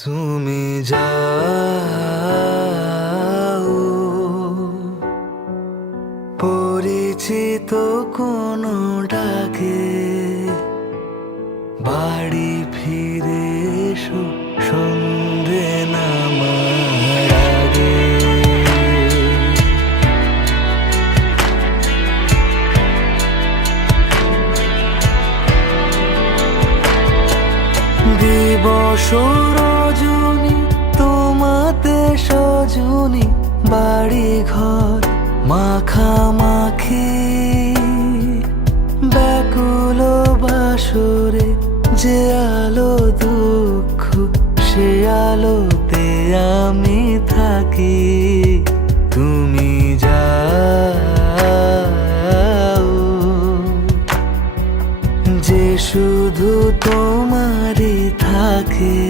তুমি যাও পরিচিত কোনো ডাকে, বাড়ি ফিরে এসো সন্ধে নামার আগে। দিবস রজনী তোমাতে সজনী, বাড়ি ঘর মাখামাখি, ব্যাকুল বাসরে যে আলো দুঃখ সে আলোতে আমি থাকি। তুমি যাও যে শুধু তোমারই থাকে।